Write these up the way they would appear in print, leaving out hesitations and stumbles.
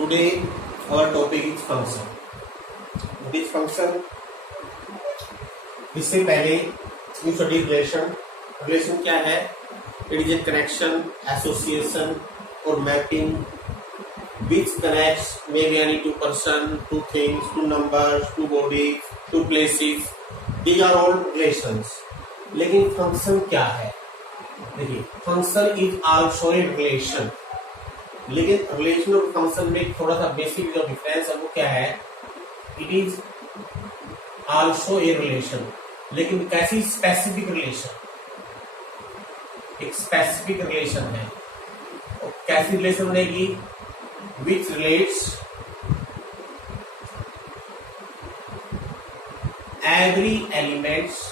Today our topic is function. This function इससे पहले we study relation. Relation क्या है? It is a connection, association or mapping which connects maybe any two person, two things, two numbers, two bodies, two places. These are all relations. लेकिन function क्या है? देखिए, function is also a relation. लेकिन relation और function में थोड़ा सा basic जो डिफरेंस है वो क्या है? It is also a relation. लेकिन कैसी? Specific relation. एक स्पेसिफिक रिलेशन है. और कैसी रिलेशन बनेगी? विच relates every elements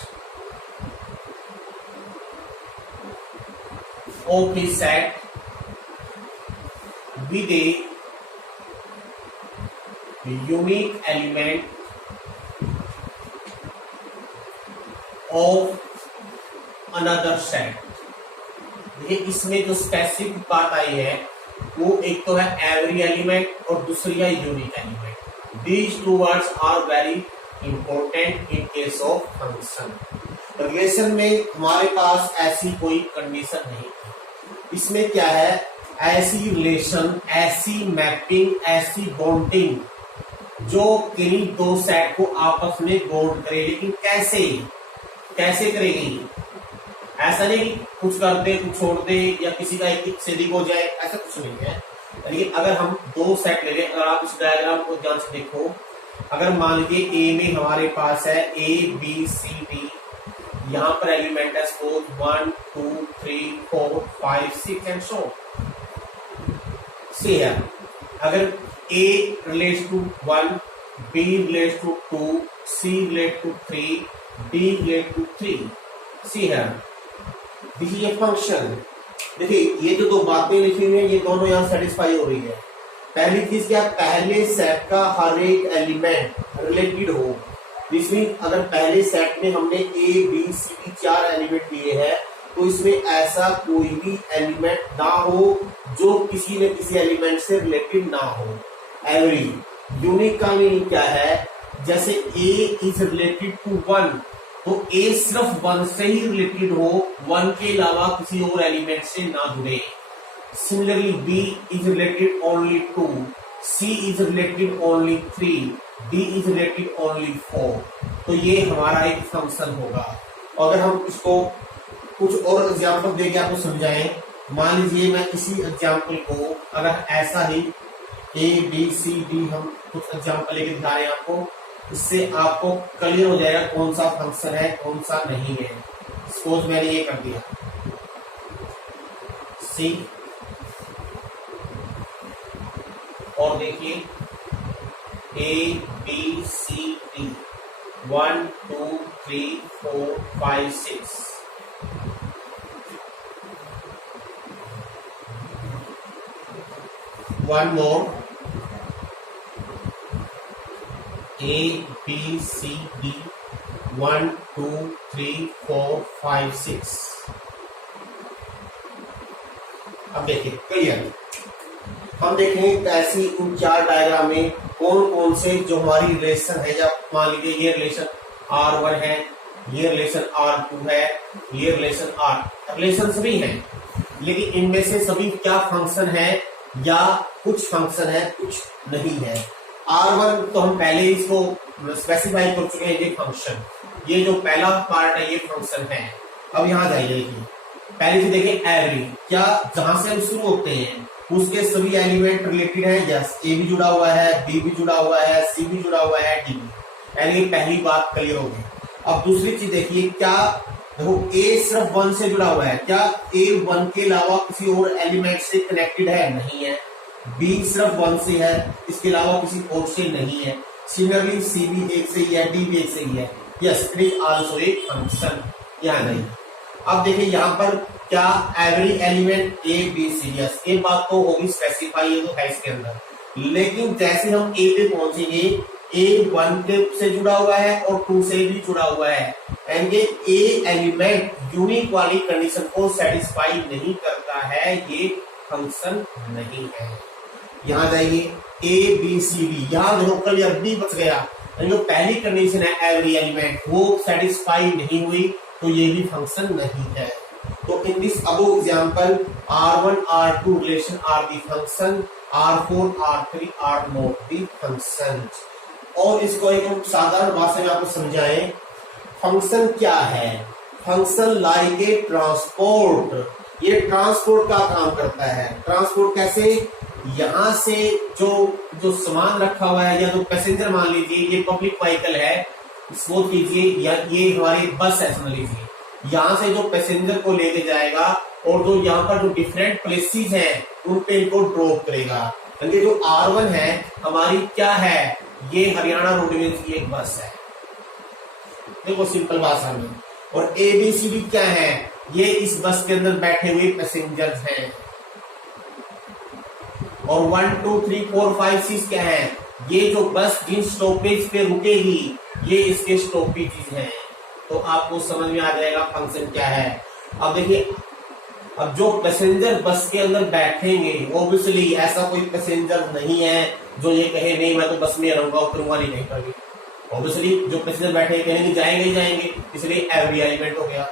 of a set with a unique element of another set. देखिए, इसमें जो स्पेसिफिक बात आई है वो एक तो है एवरी एलिमेंट और दूसरी है unique element. These two words are very important in case of function. Relation में हमारे पास ऐसी कोई कंडीशन नहीं. इसमें क्या है? ऐसी रिलेशन, ऐसी मैपिंग, ऐसी बॉन्डिंग जो किन्हीं दो सेट को आपस में बॉन्ड करे. लेकिन कैसे कैसे करेगी? ऐसा नहीं कि कुछ कर दे कुछ छोड़ दे या किसी का एक से अधिक हो जाए, ऐसा कुछ नहीं है. लेकिन अगर हम दो सेट ले लें, अगर आप इस डायग्राम को ध्यान से देखो, अगर मान लीजिए ए में हमारे पास है ए बी सी डी, यहाँ पर एलिमेंट है सपोज 1 2 3 4 5 6 एंड सो. सी है, अगर A relates to 1, B relates to 2, C relates to 3, D relates to 3. सी है, दिस इज ए फंक्शन. देखिए, ये जो दो बातें लिखी हुई है ये दोनों यहाँ सेटिस्फाई हो रही है. पहली चीज क्या? पहले सेट का हर एक एलिमेंट रिलेटेड हो. जिसमें अगर पहले सेट में हमने A B C D 4 element लिए हैं तो इसमें ऐसा कोई भी एलिमेंट ना हो जो किसी न किसी एलिमेंट से रिलेटेड ना हो. एवरी यूनिक का मीनिंग क्या है? जैसे ए इज रिलेटेड टू 1 तो ए सिर्फ 1 से ही रिलेटेड हो, 1 के अलावा किसी और एलिमेंट से ना जुड़े. Similarly B is related only 2, C is related only 3, D is related only 4. तो ये हमारा एक फंक्शन होगा. अगर हम इसको कुछ और एग्जाम्पल देके आपको समझाएं, मान लीजिए मैं इसी एग्जाम्पल को अगर ऐसा ही A B C D हम कुछ एग्जाम्पल लेके दिखा रहे हैं आपको, इससे आपको क्लियर हो जाएगा कौन सा फंक्शन है कौन सा नहीं है. सपोज मैंने ये कर दिया C, और देखिए A B C D 1 2 3 4 5 6. One more. A B C D 1 2 3 4 5 6. अब देखिए क्लियर. हम देखेंगे ऐसी उन 4 डायग्राम में कौन कौन से जो हमारी रिलेशन है. या मान लीजिए ये रिलेशन R1 है, ये रिलेशन R2 है, ये रिलेशन R. रिलेशन सभी हैं लेकिन इनमें से सभी क्या फंक्शन है या कुछ फंक्शन है कुछ नहीं है. R1 तो हम पहले इसको स्पेसिफाई कर चुके हैं, ये फंक्शन. ये जो पहला पार्ट है ये फंक्शन है. अब यहां जाइए, पहले से देखें एवरी. क्या जहां से हम शुरू होते हैं उसके सभी एलिमेंट रिलेटेड हैं. यस, ए भी जुड़ा हुआ है, बी भी जुड़ा हुआ है, सी भी जुड़ा हुआ है, डी भी. यानी पहली बात क्लियर होगी. अब दूसरी चीज देखिए, क्या देखो ए सिर्फ 1 से जुड़ा हुआ है. क्या ए 1 के अलावा किसी और एलिमेंट से कनेक्टेड है? नहीं है. बी सिर्फ 1 से है, इसके अलावा किसी और से नहीं है. सिमिलरली सी भी एक से ही है, डी भी एक से ही है. Yes, it is also a function. यहाँ नहीं. अब देखिए यहाँ पर क्या every element A B C. Yes, ये बात तो होगी स्पेसिफाई, ये तो है इसके अंदर. लेकिन जैसे हम ए पे पहुंचेंगे, ए 1 से जुड़ा हुआ है और 2 से भी जुड़ा हुआ है. एंड ये ए एलिमेंट यूनिक वाली कंडीशन को सेटिस्फाई नहीं करता है, ये फंक्शन नहीं है. यहां जाइए ए बी सी डी, यहां देखो क्लियर डी बच गया, जो पहली कंडीशन है एवरी एलिमेंट वो सेटिस्फाई नहीं हुई तो ये भी फंक्शन नहीं है। तो in this above example R1 R2 relation are the function, R4 R3 are not the function. और इसको एक साधारण भाषा में आपको समझाएं, फंक्शन क्या है? फंक्शन लाइक ए ट्रांसपोर्ट, ये ट्रांसपोर्ट का काम करता है। ट्रांसपोर्ट कैसे? यहां से जो सामान रखा हुआ है या जो पैसेंजर, मान लीजिए ये पब्लिक व्हीकल है, सपोज कीजिए या ये हमारी बस है समझ लीजिए, यहाँ से जो पैसेंजर को लेके जाएगा और जो यहाँ पर जो डिफरेंट प्लेसेस हैं उन पे इनको ड्रॉप करेगा। क्योंकि जो R1 है हमारी क्या है, ये हरियाणा रोडवेज की एक बस है, देखो सिंपल भाषा में। और ABCD क्या है, ये इस बस के अंदर बैठे हुए पैसेंजर्स हैं। और 1 2 3 4 5 6 क्या है, ये जो बस जिन स्टॉपेज पे रुकेगी ये इसके स्टॉपेज हैं। तो आपको समझ में आ जाएगा फंक्शन क्या है। अब देखिए, अब जो पैसेंजर बस के अंदर बैठेंगे, ऑब्वियसली ऐसा कोई पैसेंजर नहीं है जो ये कहे नहीं मैं तो बस में रहूंगा, उतरूंगा नहीं कहीं पर भी। ऑब्वियसली जो पैसेंजर बैठे कहेंगे जाएंगे ही जाएंगे, इसलिए एवरी एलिमेंट हो गया।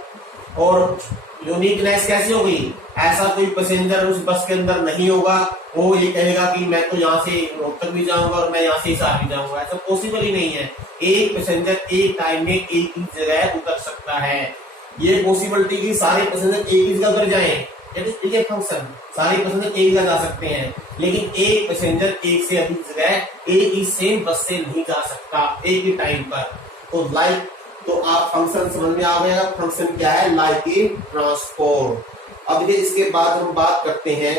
और यूनिकनेस कैसी होगी, ऐसा कोई पैसेंजर उस बस के अंदर नहीं होगा वो ये कहेगा कि मैं तो यहाँ से रोहतक भी जाऊंगा और मैं यहाँ से हिसार भी जाऊंगा, ऐसा पॉसिबल ही नहीं है। एक पैसेंजर एक टाइम में एक ही जगह उतर सकता है, ये पॉसिबिलिटी की सारे पैसेंजर एक ही जगह उतर जाए, ये फंक्शन सारे पैसेंजर एक जगह जा सकते हैं, लेकिन एक पैसेंजर एक से अधिक जगह एक ही सेम बस से नहीं जा सकता एक ही टाइम पर। तो आप फंक्शन समझ में आ गया, फंक्शन क्या है, लाइक ए ट्रांसपोर्ट। अब देखिए इसके बाद हम बात करते हैं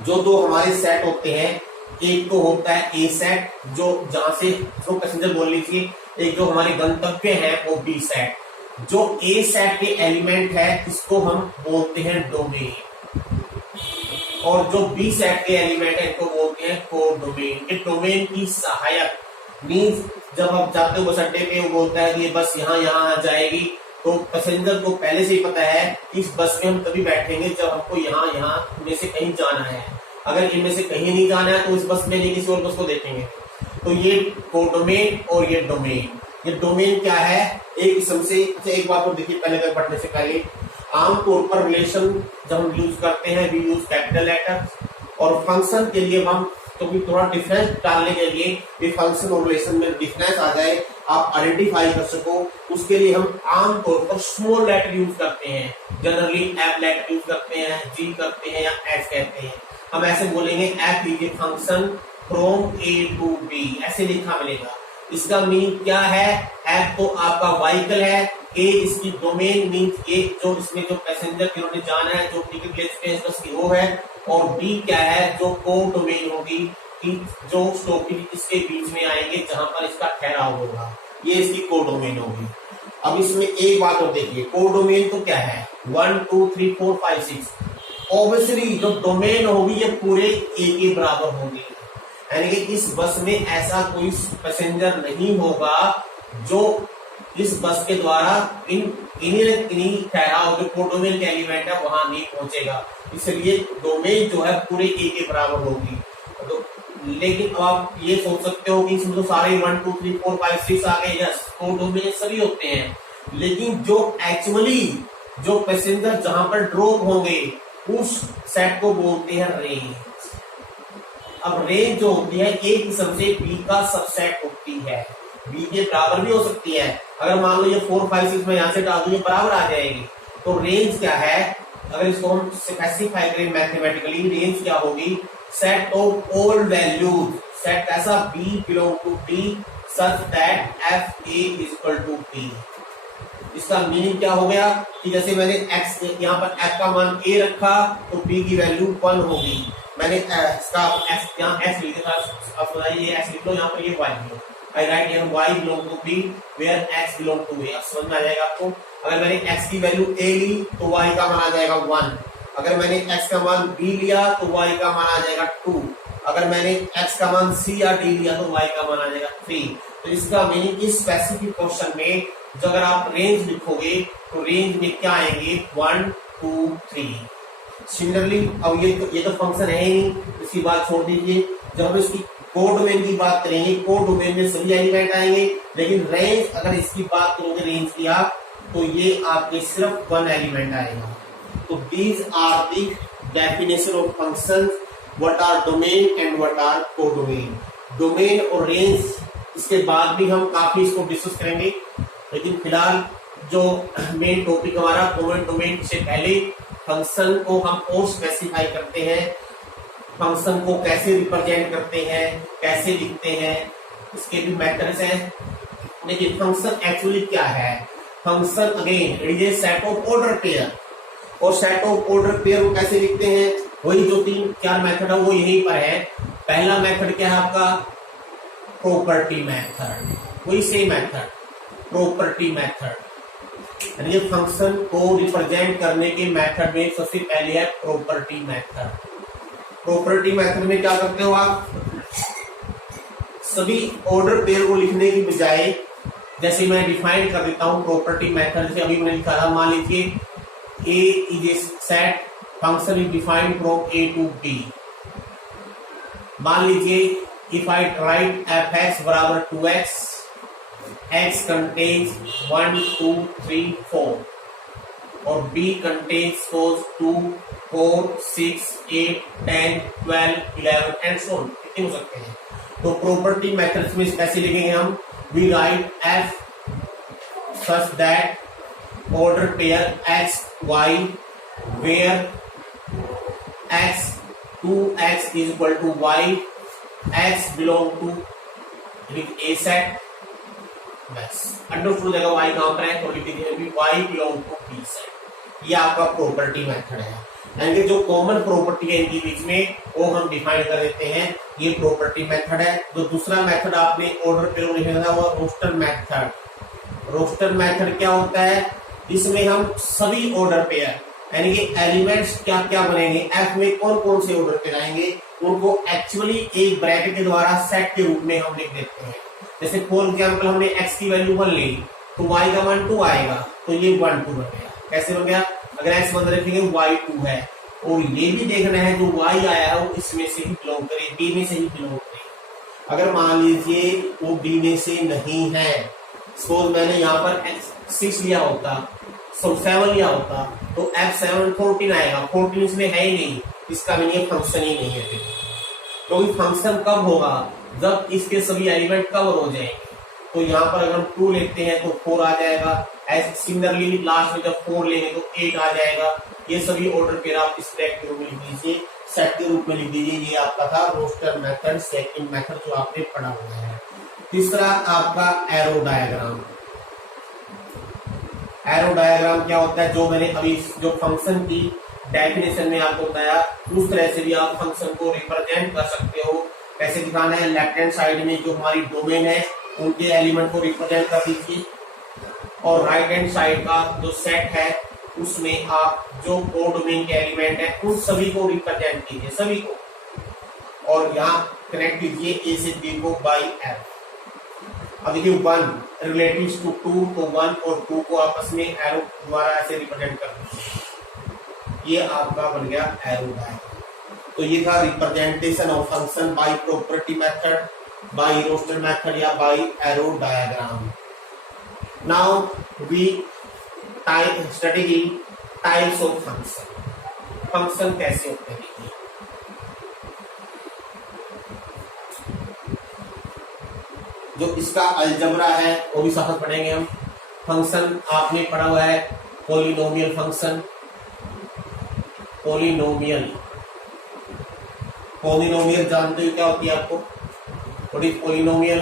जो दो हमारे सेट होते हैं, एक तो होता है ए सेट जो जहां से जो पैसेंजर बोल लीजिए, एक जो हमारे गंतव्य है वो बी सेट। जो ए सेट के एलिमेंट है इसको हम बोलते हैं डोमेन, और जो बी सेट के एलिमेंट है इनको बोलते हैं कोडोमेन। ये डोमेन की सहायक मीन्स जब आप जाते हो बस अड्डे पे वो बोलता है कि ये बस यहाँ यहाँ जाएगी, तो पैसेंजर को पहले से ही पता है इस बस में हम तभी बैठेंगे जब हमको यहाँ यहाँ में से कहीं जाना है, अगर इनमें से कहीं नहीं जाना है तो इस बस में नहीं किसी और बस को देखेंगे। तो ये कोडोमेन और ये डोमेन, ये डोमेन क्या है, एक किस्म से। अच्छा एक बात और देखिए पहले तक पढ़ने से पहले, आमतौर पर रिलेशन जब हम यूज करते हैं वी यूज कैपिटल लेटर, और फंक्शन के लिए हम तो भी थोड़ा डिफरेंस डालने के लिए भी फंक्शन और रिलेशन में डिफरेंस आ जाए, आप आइडेंटिफाई कर सको, उसके लिए हम आमतौर पर स्मॉल लेटर यूज करते हैं। जनरली एफ लेटर यूज करते हैं, जी करते हैं या एस कहते हैं। हम ऐसे बोलेंगे एफ लीजिए function from A to B, ऐसे लिखा मिलेगा। इसका मीनिंग क्या है, एफ तो आपका व्हीकल है, ए इसकी डोमेन मीन्स ए जो इसमें जो पैसेंजर जिन्होंने जाना है जो टिकट प्लेस पे इसकी वो है, और बी क्या है जो को डोमेन होगी कि जो स्टॉपेज इसके बीच में आएंगे जहां पर इसका ठहराव होगा, ये इसकी को डोमेन होगी। अब इसमें एक बात और देखिए, को डोमेन तो क्या है 1 2 3 4 5 6, ऑब्वियसली जो डोमेन होगी ये पूरे ए के बराबर होगी, यानी कि इस बस में ऐसा कोई पैसेंजर नहीं होगा जो इस बस के द्वारा इन्हीं ठहराव जो कोडोमेन के एलिमेंट है वहां नहीं पहुंचेगा, इसलिए डोमेन जो है पूरे ए के बराबर होगी। तो लेकिन अब आप ये सोच सकते हो कि इसमें तो सारे 1 2 3 4 5 6 आ गए, यस कोडोमेन सभी होते हैं, लेकिन जो एक्चुअली जो पैसेंजर जहां पर ड्रॉप होंगे उस सेट को बोलते हैं रेंज। अब रेंज जो होती है एक किस्म से बी का सबसेट होती है, बी के बराबर भी हो सकती है। अगर मान लो ये 4 5 6 में यहां से डाल दूं ये बराबर आ जाएगी, तो रेंज क्या है, अगर इसको हम स्पेसिफाई करें मैथमेटिकली, रेंज क्या होगी, set of all values, set ऐसा b belong to b such that f a is equal to b. इसका मीनिंग क्या हो गया कि जैसे मैंने x यहाँ पर f का मान a रखा तो b की वैल्यू 1 होगी, मैंने इसका x यहाँ x लिख दिया, अब ये x लिख लो, यहाँ पर ये y लिख लो, I write here y belong to b where x belong to a। अब समझ में आ जाएगा आपको। अगर मैंने x की वैल्यू a ली तो y का मान आ जाएगा 1, अगर मैंने x का मान b लिया तो y का मान आ जाएगा 2, अगर मैंने x का मान c या d लिया तो y का मान आ जाएगा 3। तो इसका मीनिंग इस स्पेसिफिक क्वेश्चन में जो अगर आप रेंज लिखोगे तो रेंज में क्या आएंगे 1 2 3। सिमिलरली अब ये तो फंक्शन है ही नहीं, इसकी बात छोड़ दीजिए। जब हम इसकी कोडोमेन की बात करेंगे, कोडोमेन में सभी एलिमेंट आएंगे, लेकिन रेंज अगर इसकी बात करोगे रेंज की आप, तो ये आपके सिर्फ वन एलिमेंट आएगा। तो these are the definition of function, what are domain and what are codomain. Domain और रेंज इसके बाद भी हम काफी इसको डिस्कस करेंगे, लेकिन फिलहाल जो मेन टॉपिक हमारा कॉमन डोमेन से पहले फंक्शन को हम और स्पेसिफाई करते हैं, फंक्शन को कैसे रिप्रेजेंट करते हैं, कैसे लिखते हैं, इसके भी मेथड्स हैं। लेकिन फंक्शन एक्चुअली क्या है? Function again it is a set of order pair, और सेट ऑफ ऑर्डर पेयर को कैसे लिखते हैं? वही जो 3-4 मेथड है वो यहीं पर है। पहला मेथड क्या है आपका? प्रॉपर्टी मेथड, वही सेम मेथड प्रॉपर्टी मेथड। ये फंक्शन को रिप्रेजेंट करने के मेथड में सबसे पहले है प्रॉपर्टी मेथड। प्रॉपर्टी मेथड में क्या करते हो आप? सभी ऑर्डर पेयर को लिखने की बजाय, जैसे मैं डिफाइन कर देता हूं प्रॉपर्टी मेथड से, अभी मैंने लिखा था, मान लीजिए A is a set function is defined from A to B। मान लीजिए if I write fx बराबर 2x, x contains 1 2 3 4 और b contains 2 4 6 8 10 12 11 and so on, कितने हो सकते हैं। तो प्रॉपर्टी मेथड्स में कैसे लिखेंगे हम? We write f such that order pair x y where x 2x is equal to y, x belong to a set, बस अंडरस्टूड देगा y कहां पर है तो लिख दीजिए y belong to b set। ये आपका प्रॉपर्टी मेथड है, यानी कि जो कॉमन प्रॉपर्टी है इनके बीच में वो हम डिफाइन कर देते हैं, ये प्रॉपर्टी मेथड है। जो दूसरा मेथड आपने ऑर्डर पेयर लिखना था वो रोस्टर मेथड। रोस्टर मेथड क्या होता है? इसमें हम सभी ऑर्डर पेयर यानी कि एलिमेंट्स क्या क्या बनेंगे, एफ में कौन कौन से ऑर्डर पेयर आएंगे, उनको एक्चुअली एक ब्रैकेट के द्वारा सेट के रूप में हम लिख देते हैं। जैसे फॉर एग्जाम्पल हमने x की वैल्यू 1 ली तो y का मान 2 आएगा, तो ये 1 2 बन गया। कैसे बन गया? अगर x 1 रखेंगे y 2 है, और ये भी देखना है जो y आया है वो इसमें से ही बिलोंग करे, b में से ही बिलोंग करे। अगर मान लीजिए वो b में से नहीं है, सपोज मैंने यहाँ पर 6 लिया होता, 7 लिया होता, तो f7 14 आएगा, 14 इसमें है ही नहीं, इसका भी ये फंक्शन ही नहीं है। तो फंक्शन कब होगा? जब इसके सभी एलिमेंट कवर हो जाएंगे। तो यहाँ पर अगर हम 2 लेते हैं तो 4 आ जाएगा, ऐसे सिमिलरली लास्ट में जब 4 लेंगे तो 8 आ जाएगा। ये सभी ऑर्डर पेयर आप इस टैग के रूप में लिख दीजिए, सेट के रूप में लिख दीजिए। ये आपका था रोस्टर मेथड, सेकंड मेथड जो आपने पढ़ा हुआ है। तीसरा आपका एरो डायग्राम। एरो डायग्राम क्या होता है? जो मैंने अभी जो फंक्शन की डेफिनेशन में आपको बताया, उस तरह से भी आप फंक्शन को रिप्रेजेंट कर सकते हो। कैसे दिखाना है? लेफ्ट हैंड साइड में जो हमारी डोमेन है उनके एलिमेंट को रिप्रेजेंट कर दीजिए, और राइट हैंड साइड का जो सेट है उसमें आप जो कोडोमेन के एलिमेंट है उन सभी को रिप्रेजेंट कीजिए, सभी को, और यहाँ कनेक्ट कीजिए ए से बी को बाई एफ। अब देखिए 1 रिलेटिव टू 2, तो 1 और 2 को आपस में एरो द्वारा ऐसे रिप्रेजेंट कर दीजिए। ये आपका बन गया एरो डायग्राम। तो ये था representation of function by property method, by roster method या by arrow diagram. Now we study types of function. Function कैसे होते हैं? जो इसका अलजबरा है वो भी साथ पढ़ेंगे हम। फंक्शन आपने पढ़ा हुआ है पॉलिनोमियल फंक्शन। पॉलिनोमियल पॉलिनोमियल जानते हो क्या होती है आपको? What is polynomial?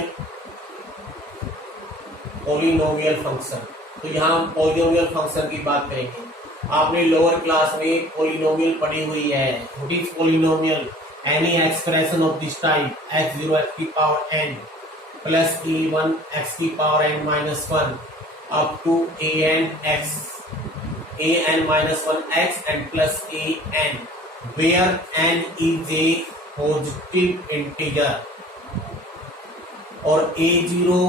Polynomial function. तो यहाँ हम पॉलिनोमियल फंक्शन की बात करेंगे। आपने लोअर क्लास में पॉलिनोमियल पढ़ी हुई है। What is polynomial? Any expression of this type x0 x की power n plus e1 x की power n minus 1 up to an x an minus 1 x and plus an where n is a positive integer और a0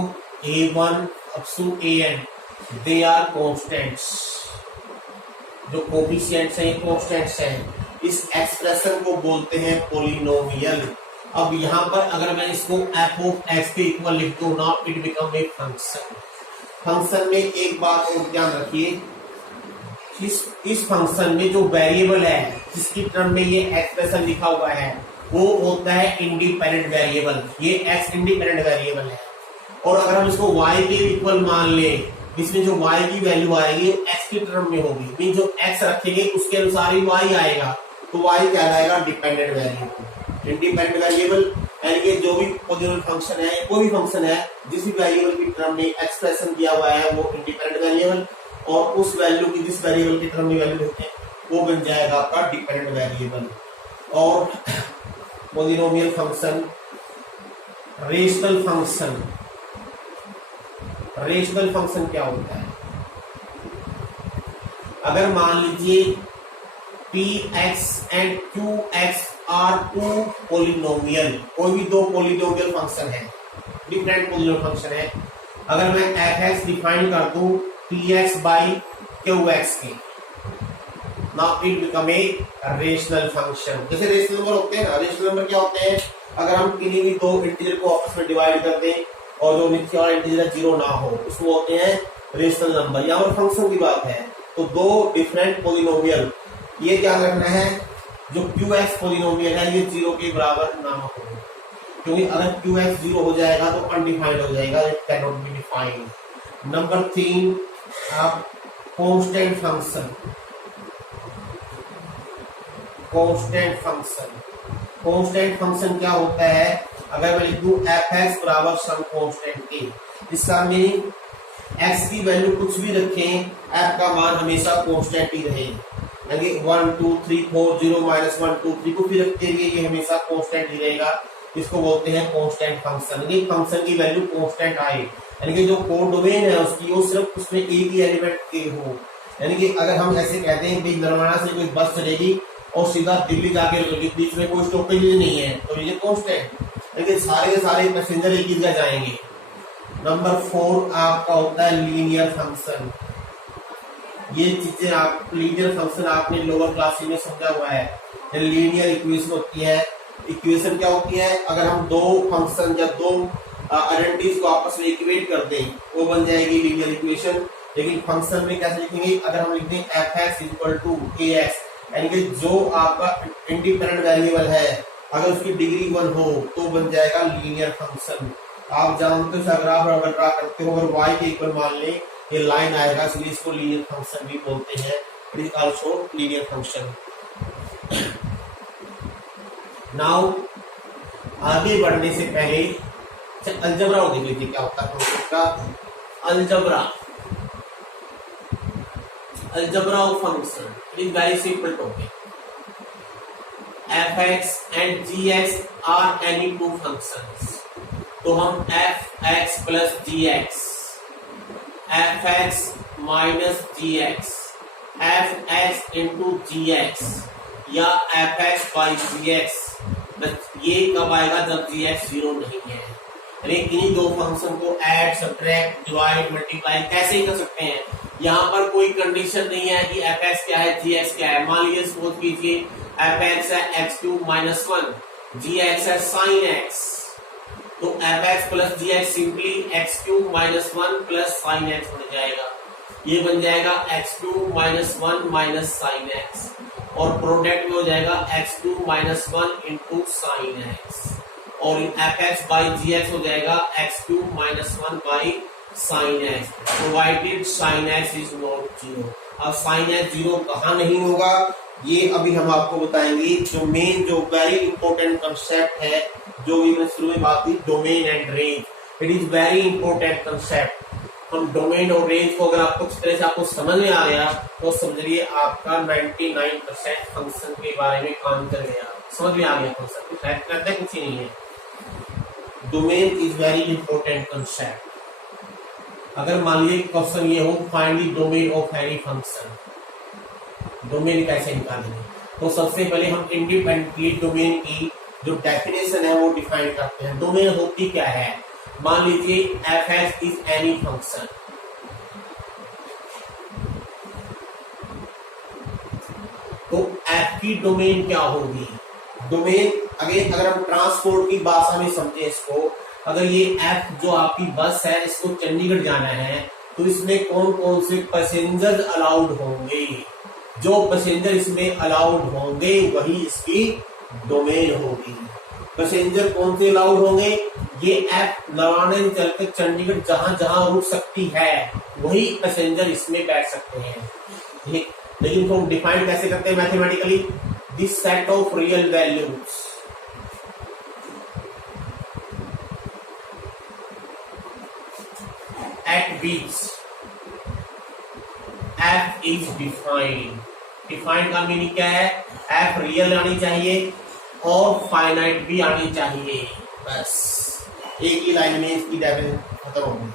a1 up to an they are constants। जो coefficients हैं, constants हैं। इस expression को बोलते हैं polynomial. अब यहाँ पर अगर मैं इसको एफ ऑफ एक्स के इक्वल लिख दूं ना, it become a function. Function में एक बात और ध्यान रखिए, इस फंक्शन में जो वेरिएबल है जिसकी टर्म में ये एक्सप्रेशन लिखा हुआ है वो होता है इंडिपेंडेंट वेरिएबल। ये एक्स इंडिपेंडेंट वेरिएबल है, और अगर हम इसको y के इक्वल मान ले, इसमें जो y की वैल्यू आएगी x की टर्म में होगी, मीन जो x रखेंगे उसके अनुसार ही y आएगा, तो y कहलाएगा डिपेंडेंट वेरिएबल। इंडिपेंडेंट वेरिएबल यानी कि जो भी पॉजिटिव फंक्शन है, कोई भी फंक्शन है जिस भी वेरिएबल की टर्म में एक्सप्रेशन दिया हुआ है वो इंडिपेंडेंट वेरिएबल, और उस वैल्यू की जिस वेरिएबल की टर्म में वैल्यू होते हैं वो बन जाएगा आपका डिपेंडेंट वेरिएबल। और polynomial function, rational function, rational function क्या होता है? अगर मान लीजिए px and qx are two polynomial, कोई भी दो पोलिनोमियल फंक्शन है, डिफरेंट पोलिनोमियल फंक्शन है, अगर मैं fx डिफाइन कर दूं px बाई qx के, now it become a rational function. जैसे रेशनल नंबर होते हैं ना, रेशनल नंबर क्या होते हैं? अगर हम किन्हीं भी दो इंटीजर को आपस में डिवाइड कर दें और जो नीचे वाला इंटीजर जीरो ना हो, उसको होते हैं रेशनल नंबर। यहाँ पर फंक्शन की बात है, तो दो डिफरेंट पोलिनोमियल, ये ध्यान रखना है जो qx पोलिनोमियल है ये जीरो के बराबर ना हो, क्योंकि अगर qx जीरो हो जाएगा तो अनडिफाइंड हो जाएगा, it can not be defined. Number 3 आप constant function, constant function, constant function क्या होता है? अगर मैं लिख दूं fx बराबर सम कांस्टेंट के, इसका मीनिंग x की वैल्यू कुछ भी रखें, f का मान हमेशा कांस्टेंट ही रहे, यानी 1 2 3 4 0 -1 2 3 को भी रखते रहिए, ये हमेशा कांस्टेंट ही रहेगा। इसको बोलते हैं कांस्टेंट फंक्शन। ये फंक्शन की वैल्यू कांस्टेंट आए, यानी कि जो कोड डोमेन है उसकी वो सिर्फ उसमें एक ही एलिमेंट के हो। यानी कि अगर हम ऐसे कहते हैं कि नरवाना से कोई बस चलेगी और सीधा दिल्ली जाके रुकेगी, बीच में कोई स्टॉपेज नहीं है, तो ये कांस्टेंट, लेकिन सारे के सारे पैसेंजर एक ही जगह जाएंगे। नंबर 4 आपका होता है लीनियर फंक्शन। ये चीजें आप लीनियर फंक्शन आपने लोअर क्लास में समझा हुआ है। लीनियर इक्वेशन होती है, इक्वेशन क्या होती है? अगर हम दो फंक्शन या दो आइडेंटिटीज को आपस में इक्वेट कर दें वो बन जाएगी लीनियर इक्वेशन। लेकिन फंक्शन में कैसे लिखेंगे? अगर हम लिखते हैं fx इक्वल टू ax, यानी कि जो आपका इंडिपेंडेंट वेरिएबल है अगर उसकी डिग्री 1 हो तो बन जाएगा लीनियर फंक्शन। आप जानते हो अगर आप ड्रा करते हो, अगर y के इक्वल मान लें ये लाइन आएगा, इसलिए इसको लीनियर फंक्शन भी बोलते हैं। It is also linear function. Now आगे बढ़ने से पहले अलजबरा देख लीजिए क्या होता है का algebra. Algebra of function is very simple topic. fx and gx are any two functions, तो हम fx plus gx, fx minus gx, fx into gx या fx by gx, ये कब आएगा? जब gx जीरो नहीं है। लेकिन इन्हीं दो फंक्शन को ऐड, सब्ट्रैक्ट, डिवाइड, मल्टीप्लाई कैसे ही कर सकते हैं। यहाँ पर कोई कंडीशन नहीं है कि fx क्या है gx क्या है। मान लीजिए सपोज कीजिए fx है x³ - 1, gx है sin x, तो fx plus gx simply x³ - 1 plus sin x बन जाएगा। ये बन जाएगा x³ - 1 - sin x, और प्रोडक्ट में हो जाएगा x² - 1 इंटू sin x, और fx बाई gx हो जाएगा x³ - 1 by sin x, provided sin x is not zero. अब sin x जीरो कहाँ नहीं होगा ये अभी हम आपको बताएंगे। जो मेन जो वेरी इंपॉर्टेंट कंसेप्ट है, जो भी मैंने शुरू में बात की, domain and range, it is very important concept. हम डोमेन और रेंज को अगर आपको इस तरह से आपको समझ में आ गया तो समझिए आपका 99% फंक्शन के बारे में काम कर गया, समझ में आ गया फंक्शन करते कुछ ही नहीं है। Domain is very important concept. अगर मान लीजिए क्वेश्चन ये हो find the domain of any function, domain कैसे निकालेंगे? तो सबसे पहले हम इंडिपेंडेंटली डोमेन की जो डेफिनेशन है वो डिफाइन करते हैं। डोमेन होती क्या है? मान लीजिए fx इज एनी फंक्शन, तो एफ की डोमेन क्या होगी। डोमेन अगेन अगर हम ट्रांसपोर्ट की भाषा में समझे इसको, अगर ये एफ जो आपकी बस है इसको चंडीगढ़ जाना है तो इसमें कौन कौन से पैसेंजर अलाउड होंगे, जो पैसेंजर इसमें अलाउड होंगे वही इसकी डोमेन होगी। पैसेंजर कौन से अलाउड होंगे, ये एफ नवाने चलकर चंडीगढ़ जहां जहां रुक सकती है वही पैसेंजर इसमें बैठ सकते हैं। लेकिन हम डिफाइन कैसे करते हैं mathematically, this set of real values at which f is defined। Defined का मीनिंग क्या है, f रियल आनी चाहिए और फाइनाइट भी आनी चाहिए। बस एक ही लाइन में इसकी डेफिनेशन खत्म होगी।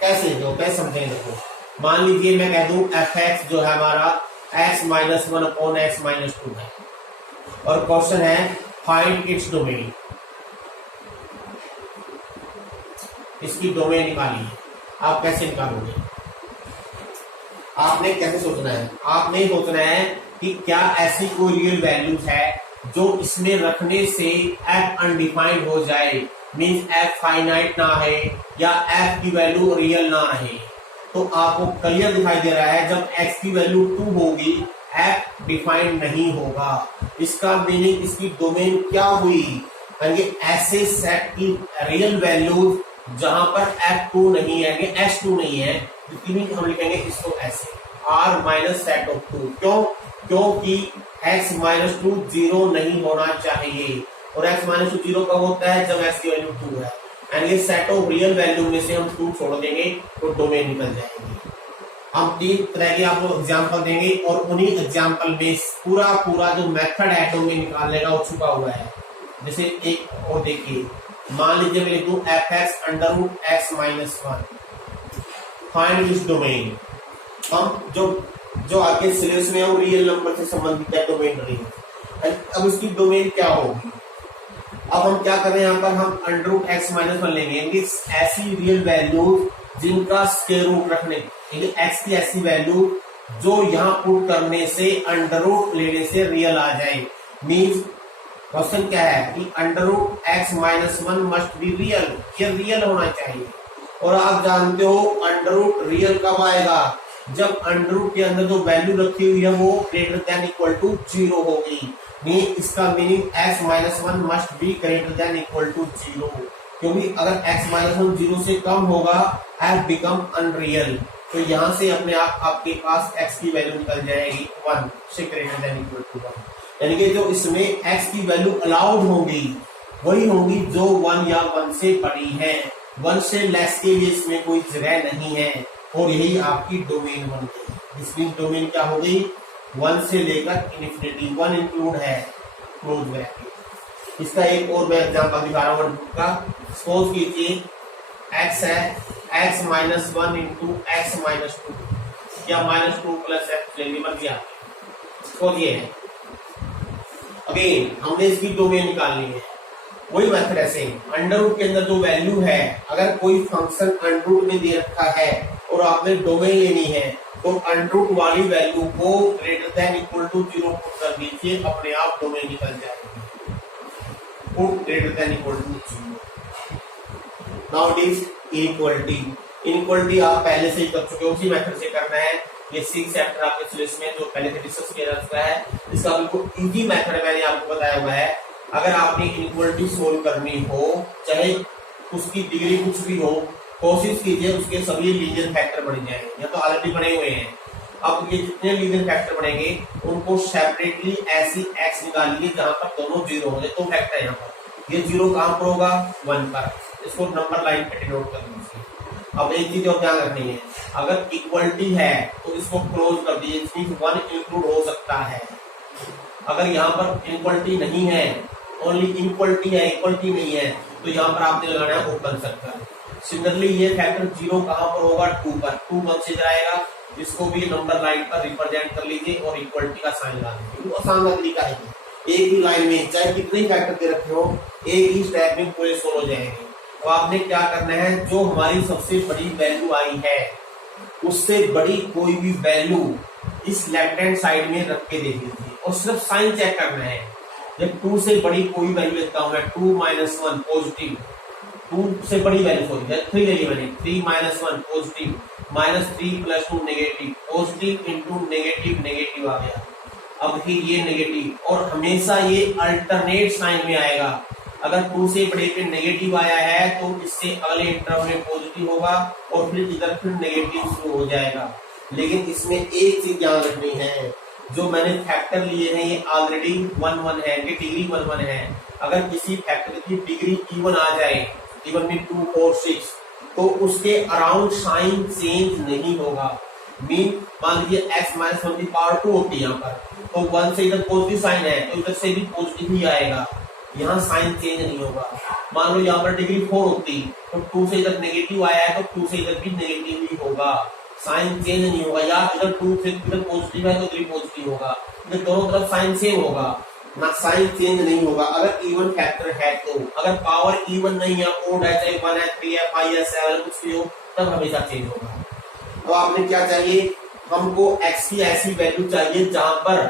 कैसे कैसे समझेंगे, देखो मान लीजिए मैं कह दूं एफ एक्स जो है हमारा x माइनस 1 अपॉन एक्स माइनस 2 है और क्वेश्चन है फाइंड इट्स डोमेन। इसकी डोमेन निकालिए। आप कैसे निकालोगे, आपने कैसे सोचना है, आपने सोचना है कि क्या ऐसी कोई रियल वैल्यूज है जो इसमें रखने से f अनडिफाइंड हो जाए, मींस f फाइनाइट ना है या f की वैल्यू रियल ना रहे। तो आपको क्लियर दिखाई दे रहा है जब x की वैल्यू 2 होगी f डिफाइंड नहीं होगा। इसका मीनिंग इसकी डोमेन क्या हुई, ऐसे सेट की रियल वैल्यूज जहां पर f2 नहीं है, s2 नहीं है, हम लिखेंगे इसको ऐसे r माइनस सेट ऑफ 2। क्यों, क्योंकि x माइनस 2 जीरो नहीं होना चाहिए और x माइनस 2 जीरो कब होता है, जब x की वैल्यू 2 है। एंड ये सेट ऑफ रियल वैल्यू में से हम 2 छोड़ देंगे तो डोमेन निकल जाएगी। हम 3 तरह के आपको एग्जाम्पल देंगे और उन्हीं एग्जाम्पल में पूरा जो मेथड है डोमेन निकालने का वो छुपा हुआ है। जैसे एक और देखिए, मान लीजिए मैं लिख दूं F X under root X minus 1, find इस डोमेन। हम जो आगे सिलेबस में वो रियल नंबर से संबंधित है डोमेन रियल। अब इसकी डोमेन क्या होगी, अब हम क्या कर रहे हैं यहाँ पर, हम अंडर रूट एक्स माइनस 1 लेंगे, ऐसी रियल वैल्यूज जिनका स्क्वायर रूट रखने, एक्स की ऐसी वैल्यू जो यहाँ पुट करने से अंडर रूट लेने से रियल आ जाए। मीन्स क्वेश्चन क्या है कि under root X minus 1 must be real, ये रियल होना चाहिए। और आप जानते हो अंडर रूट रियल कब आएगा, जब अंडर रूट के अंदर जो वैल्यू रखी हुई है वो ग्रेटर देन इक्वल टू 0 होगी। इसका मीनिंग x माइनस 1 must be greater than equal to 0, क्योंकि अगर x माइनस 1 0 से कम होगा f बिकम अनरियल। तो यहां से अपने आप आपके पास x की वैल्यू निकल जाएगी 1 से ग्रेटर देन इक्वल टू 1। यानी कि जो इसमें x की वैल्यू अलाउड होंगी वही होंगी जो 1 या 1 से बड़ी है। 1 से लेस के लिए इसमें कोई जगह नहीं है और यही आपकी डोमेन बन गई। इसकी डोमेन क्या हो गई, 1 से लेकर इन्फिनिटी, 1 इंक्लूड है क्लोज ब्रैकेट। इसका एक और मैं एग्जांपल दिखा रहा हूँ का। सपोज कीजिए x है x माइनस 1 इंटू एक्स माइनस 2 या माइनस 2 प्लस एक्स लेंगे बन गया। सपोज ये है, अगेन हमने इसकी डोमेन निकालनी है। वही मेथड ऐसे अंडर रूट के अंदर जो वैल्यू है, अगर कोई फंक्शन अंडर रूट में दे रखा है और आपने डोमेन लेनी है तो अंडर रूट वाली वैल्यू को greater than equal to 0 put कर दीजिए, अपने आप डोमेन निकल जाएगी। Put greater than equal to 0। Now it is inequality. Inequality आप पहले से ही कर चुके हो, उसी मेथड से करना है। ये 6 चैप्टर आपके सिलेबस में जो पहले से डिस्कस किया जा चुका है, इसका बिल्कुल इजी मेथड मैंने आपको बताया हुआ है। अगर आपने इनइक्वालिटी सोल्व करनी हो, चाहे उसकी डिग्री कुछ भी हो, कोशिश कीजिए उसके सभी लीनियर फैक्टर बन जाएंगे या तो ऑलरेडी बने हुए हैं। अब ये जितने लीनियर फैक्टर बनेंगे उनको सेपरेटली ऐसी एक्स निकालिए जहां पर दोनों 0 हो जाए। तो फैक्टर यहाँ पर ये 0 कहां पर होगा, 1 पर। इसको नंबर लाइन पे डिनोट कर दीजिए। अब एक चीज और ध्यान रखनी है, अगर इक्वलिटी है तो इसको क्लोज कर दीजिए, 1 इंक्लूड हो सकता है। अगर यहाँ पर इक्वलिटी नहीं है, ओनली इक्वलिटी है, इक्वलिटी नहीं है, तो यहाँ पर आपने लगाना है ओपन सर्कल। सिमिलरली ये फैक्टर 0 कहां पर होगा, 2 पर। 2 1 से जाएगा, इसको भी नंबर लाइन पर रिप्रेजेंट कर लीजिए और इक्वलिटी का साइन लगा दीजिए। तो आसान तरीका है, एक ही लाइन में चाहे कितने फैक्टर दे रखे हो, एक ही स्टेप में पूरे सोल्व हो जाएंगे। तो आपने क्या करना है, जो हमारी सबसे बड़ी वैल्यू आई है उससे बड़ी कोई भी वैल्यू इस लेफ्ट हैंड साइड में रख के दे दीजिए और सिर्फ साइन चेक करना है। जब 2 से बड़ी कोई वैल्यू लेता हूं मैं, 2 - 1 पॉजिटिव, 2 से बड़ी वैल्यू सॉरी 3 ले ली मैंने, 3 - 1 positive, -3 + 2 negative, positive into negative negative आ गया। अब देखिए ये नेगेटिव, और हमेशा ये अल्टरनेट साइन में आएगा। अगर 2 से बड़े पे नेगेटिव आया है तो इससे अगले इंटरवल में पॉजिटिव होगा और फिर इधर फिर नेगेटिव शुरू हो जाएगा। लेकिन इसमें एक चीज ध्यान रखनी है, जो मैंने फैक्टर लिए हैं ये ऑलरेडी 1 1 है, कि डिग्री 1 1 है। अगर किसी फैक्टर की डिग्री इवन आ जाए, इवन में 2 4 6, तो उसके अराउंड साइन चेंज नहीं होगा। मीन मान लीजिए x - 1 की पावर 2 होती है यहाँ पर, तो 1 से इधर पॉजिटिव साइन है तो इधर से भी पॉजिटिव ही आएगा, यहाँ साइन चेंज नहीं होगा। मान लो यहाँ पर डिग्री 4 होती तो 2 से इधर नेगेटिव आया है तो 2 से इधर भी नेगेटिव ही होगा, साइन चेंज नहीं होगा। या इधर 2 से इधर पॉजिटिव है तो इधर पॉजिटिव होगा, इधर दोनों तरफ साइन सेम होगा ना, साइन चेंज नहीं होगा अगर इवन फैक्टर है तो। अगर पावर इवन नहीं है, ओड है, चाहे 1 है, 3 है, 5 है, 7 कुछ भी हो, तब हमेशा चेंज होगा। तो आपने क्या चाहिए, हमको x की ऐसी वैल्यू चाहिए जहां पर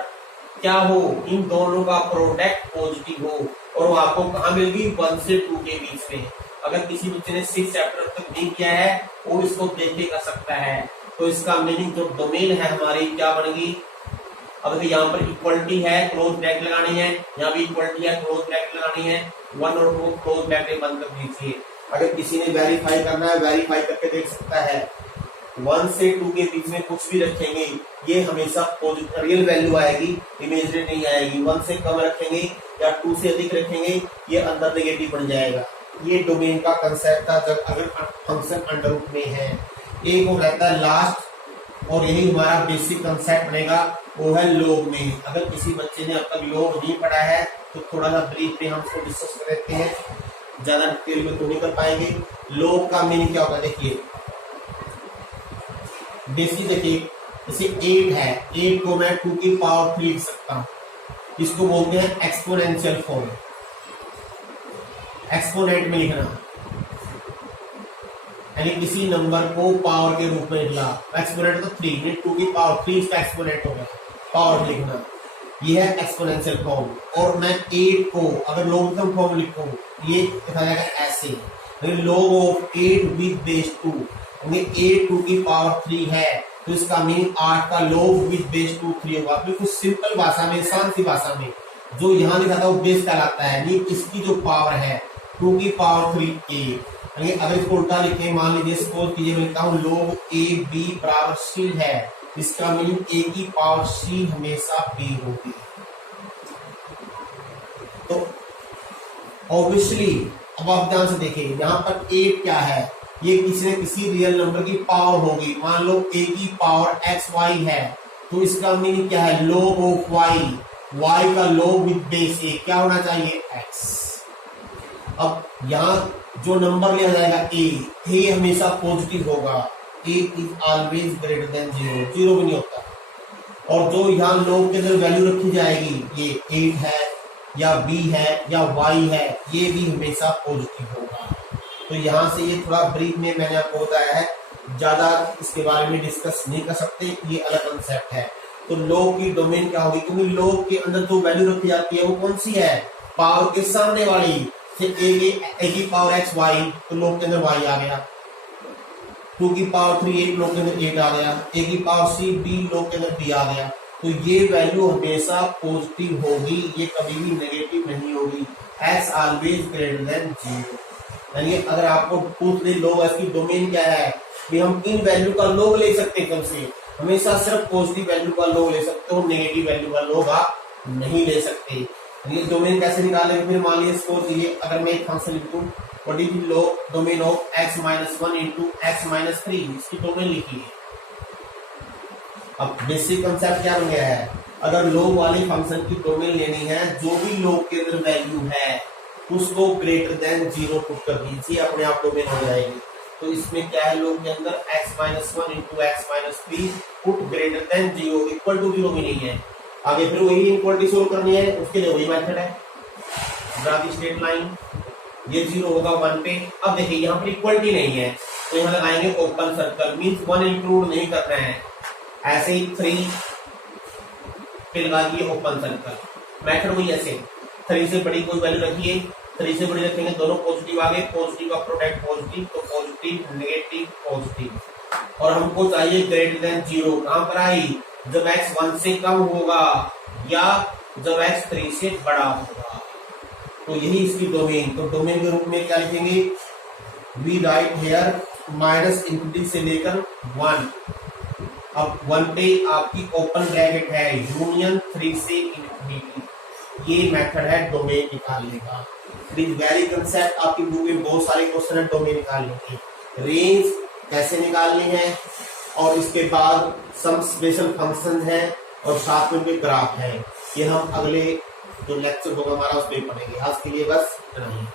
क्या हो, इन दोनों का प्रोडक्ट पॉजिटिव हो, और वो आपको कहाँ मिलेगी, 1 से 2 के बीच में। अगर किसी बच्चे ने 6 चैप्टर तक नहीं किया है वो इसको देख के कर सकता है। तो इसका मीनिंग जो डोमेन है हमारी क्या बनेगी, अब यहाँ पर इक्वलिटी है, क्लोज ब्रैकेट लगानी है, यहाँ भी इक्वलिटी है, क्लोज ब्रैकेट लगानी है, 1 और 2 क्लोज ब्रैकेट बंद कर दीजिए। अगर किसी ने वेरीफाई करना है, वेरीफाई करके देख सकता है। 1 से 2 के बीच में कुछ भी रखेंगे ये हमेशा रियल वैल्यू आएगी, इमेजिनरी नहीं आएगी। 1 से कम रखेंगे या 2 से अधिक रखेंगे ये अंदर नेगेटिव बन जाएगा। ये डोमेन का कंसेप्ट था जब अगर फंक्शन अंडर रूट में है। एक वो रहता है लास्ट, और यही हमारा बेसिक कंसेप्ट बनेगा, वो है लॉग में। अगर किसी बच्चे ने अब तक लॉग नहीं पढ़ा है तो थोड़ा सा ब्रीफ में हम इसको डिस्कस कर लेते हैं, ज्यादा डिटेल में तो नहीं कर पाएंगे। लॉग का मीनिंग क्या होता है, देखिए बेसिक देखिए, जैसे 8 है, 8 को मैं 2 की पावर 3 लिख सकता हूं, इसको बोलते हैं एक्सपोनेंशियल फॉर्म। एक्सपोनेंट में लिखना यानी किसी नंबर को पावर के रूप में लिखना। एक्सपोनेंट तो 3, 2 की पावर 3 इसका एक्सपोनेंट हो गया, पावर लिखना, ये है एक्सपोनेंशियल फॉर्म। और मैं 8 को अगर लॉगरिथम फॉर्म लिखूं, ये लिखा जाएगा ऐसे, log ऑफ 8 विद बेस 2, 8 2 की पावर 3 है तो इसका मीनिंग 8 का log विद बेस 2 3 होगा। बिल्कुल सिंपल भाषा में, शांत सी भाषा में, जो यहाँ लिखा था वो बेस कहलाता है, नहीं इसकी जो पावर है 2 की पावर 3 8। अगर इसको उल्टा लिखे, मान लीजिए सपोज कीजिए मैं लिखता हूँ log a b बराबर c है, इसका मीनिंग a की पावर c हमेशा b होगी। तो ऑब्वियसली अब आप ध्यान से देखिए, यहाँ पर 8 क्या है, ये किसी न किसी रियल नंबर की पावर होगी। मान लो a की पावर x y है तो इसका मीनिंग क्या है, log ऑफ y, y का log विद बेस a क्या होना चाहिए, x। अब यहाँ जो नंबर लिया जाएगा a हमेशा पॉजिटिव होगा, a is always greater than 0, 0 भी नहीं होता। और जो यहाँ log के अंदर वैल्यू रखी जाएगी, ये 8 है या b है या y है, ये भी हमेशा पॉजिटिव होगा। तो यहाँ से ये थोड़ा ब्रीफ में मैंने आपको बताया है, ज्यादा इसके बारे में डिस्कस नहीं कर सकते, ये अलग कंसेप्ट है। तो log की डोमेन क्या होगी, क्योंकि log के अंदर जो वैल्यू रखी जाती है वो कौन सी है, पावर के सामने वाली। a की पावर x y तो log के अंदर y आ गया, 2 की पावर 3 8 log के अंदर 8 आ गया, a की पावर c b log के अंदर b आ गया। तो ये वैल्यू हमेशा पॉजिटिव होगी, ये कभी भी नेगेटिव नहीं होगी। x always greater than 0। यानी अगर आपको पूछ ले log इसकी डोमेन क्या है, कि हम इन वैल्यू का log ले सकते हैं, कम से हमेशा सिर्फ पॉजिटिव वैल्यू का log ले सकते हो, नेगेटिव वैल्यू का log आप नहीं ले सकते। ये डोमेन कैसे निकालेंगे, फिर मान लीजिए सपोज कीजिए अगर मैं एक फंक्शन लिखूं, what is the domain of x - 1 into x - 3, इसकी डोमेन लिखिए। अब बेसिक कंसेप्ट क्या बन गया है, अगर log वाले फंक्शन की डोमेन लेनी है, जो भी log के अंदर वैल्यू है उसको ग्रेटर देन 0 पुट कर दीजिए, अपने आप डोमेन हो जाएगी। तो इसमें क्या है, log के अंदर x - 1 into x - 3 put greater than 0, equal to 0 भी नहीं है। आगे फिर वही इक्वलिटी सोल्व करनी है, उसके लिए वही मेथड है, ड्रा दी स्ट्रेट लाइन, ये 0 होगा 1 पे। अब देखिए यहाँ पर इक्वलिटी नहीं है तो यहाँ लगाएंगे ओपन सर्कल, मींस 1 इंक्लूड नहीं करना है। ऐसे ही 3 फिर लगा दिए ओपन सर्कल। मेथड वही ऐसे 3 से बड़ी कोई वैल्यू रखिए, 3 से बड़ी रखेंगे, दोनों पॉजिटिव आ गए, पॉजिटिव का प्रोडक्ट पॉजिटिव, तो पॉजिटिव नेगेटिव पॉजिटिव। और हमको चाहिए ग्रेटर देन 0, कहां पर आई, जब x 1 से कम होगा या जब x 3 से बड़ा होगा। तो यही इसकी डोमेन। तो डोमेन के रूप में क्या लिखेंगे, we write here minus infinity से लेकर 1। अब 1 पे आपकी ओपन ब्रैकेट है, यूनियन 3 से इंफिनिटी। ये मेथड है डोमेन निकालने का। इट इज वेरी कंसेप्ट, आपकी बुक में बहुत सारे क्वेश्चन है डोमेन निकालने के, रेंज कैसे निकालनी है, और इसके बाद सम स्पेशल फंक्शन है, और साथ में भी ग्राफ है। ये हम अगले जो लेक्चर होगा हमारा उसमें पढ़ेंगे। आज के लिए बस इतना ही।